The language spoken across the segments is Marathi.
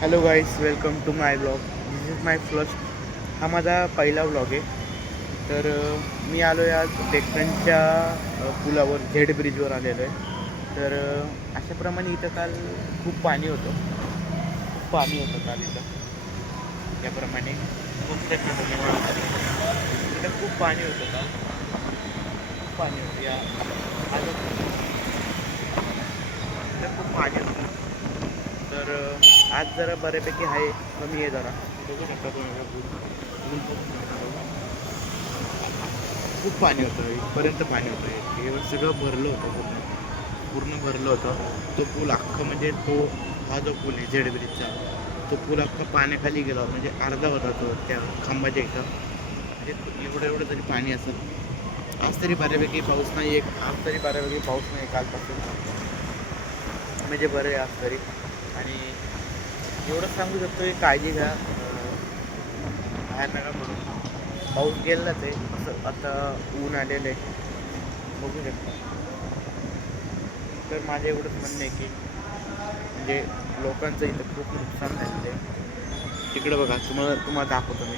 Hello guys, welcome to my blog. This is my first. हा माझा पहिला ब्लॉग आहे. तर मी आलो आहे आज डेक्कनच्या पुलावर, झेड ब्रिजवर आलेलो आहे. तर अशाप्रमाणे इथं काल खूप पाणी होतं. खूप पाणी होतं काल इथं. त्याप्रमाणे खूप इथं खूप पाणी होतं काल. खूप पाणी होतं या आज इथं खूप पाणी होतं. तर आज जरा बऱ्यापैकी आहे, कमी आहे जरा. बघू शकता तुम्ही खूप पाणी होतं, इथपर्यंत पाणी होतं. हे सगळं भरलं होतं, पूर्ण पूर्ण भरलं होतं. तो पूल अख्खा, म्हणजे तो हा जो पूल आहे झेड ब्रिजचा, तो पूल अख्खा पाण्याखाली गेला, म्हणजे अर्धा होता तो त्या खांबाच्या इथं. म्हणजे एवढं एवढं तरी पाणी असेल. आज तरी बऱ्यापैकी पाऊस नाही आहे. आज तरी बऱ्यापैकी पाऊस नाही कालपासून, म्हणजे बरं आहे आज तरी. आणि एवढंच सांगू शकतो की काळजी घ्या, बाहेर नका पडू. पाऊस गेलाच आहे, असं आता ऊन आलेलं आहे, बघू शकता. तर माझं एवढंच म्हणणं आहे की म्हणजे लोकांचं इथं खूप नुकसान झालेलं आहे. तिकडं बघा, तुम्हाला दाखवतो मी.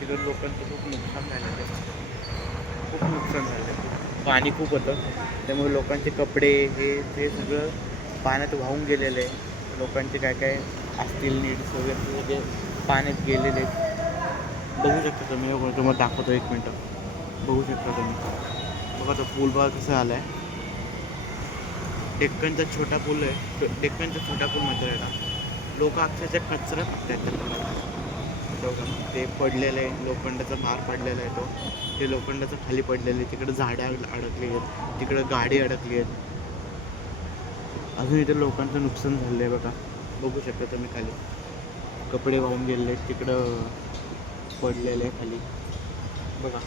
तिकडं लोकांचं खूप नुकसान झालेलं आहे. खूप नुकसान झालं आहे. पाणी खूप होतं, त्यामुळे लोकांचे कपडे हे ते सगळं पाण्यात वाहून गेलेलं आहे. लोकांचे काय काय असतील नीड्स वगैरे म्हणजे पाण्यात गेलेले आहेत. बघू शकता तुम्ही, तुम्हाला दाखवतो, एक मिनटं. बघू शकता तुम्ही, बघा तो पूल बघा कसा आला आहे. डेक्कनचा छोटा पूल आहे, डेक्कनचा छोटा पूल म्हणतो याला. लोक अक्षरशः कचरा टाकतात त्या पुलावर. बघा ते पडलेलं आहे, लोखंडाचा भार पडलेला आहे तो. ते लोखंडाचं खाली पडलेलं आहे. तिकडं झाडं अडकली आहेत, तिकडं गाडी अडकली आहेत. अजून इथे लोकांचं नुकसान झालं आहे बघा. बघू शकता तुम्ही, खाली कपडे वाहून गेलेले आहेत, तिकडं पडलेलं आहे खाली बघा.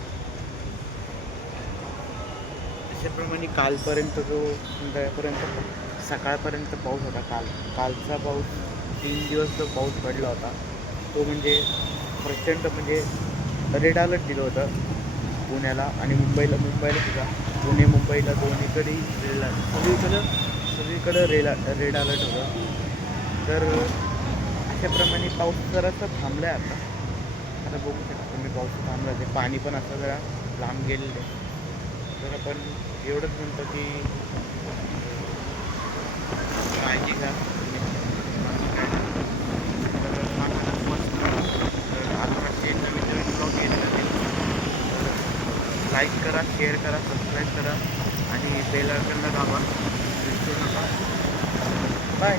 अशाप्रमाणे कालपर्यंत जो संध्याकाळपर्यंत सकाळपर्यंत पाऊस होता. कालचा पाऊस 3 दिवस जो पाऊस पडला होता, तो म्हणजे प्रचंड, म्हणजे रेड अलर्ट दिलं होतं पुण्याला आणि मुंबईला सुद्धा. पुणे मुंबईला दोन्हीकडे रेड अलर्ट, सगळीकडं रेड अलर्ट होतं. तर अशाप्रमाणे पाऊस जरासा थांबला आहे आता. आता बघू शकता तुम्ही, पाऊस थांबला आहे. पाणी पण असं जरा लांब गेलेलं आहे. तर आपण एवढंच म्हणतो की काळजी घ्या तुम्ही, बाकी काय नाही. तर हा झाला फर्स्ट ब्लॉग. तर अजून असे नवीन नवीन ब्लॉग येत राहतील. तर लाईक करा, शेअर करा, सबस्क्राईब करा आणि बेल आयकॉनला दाबा, विसरू नका. बाय.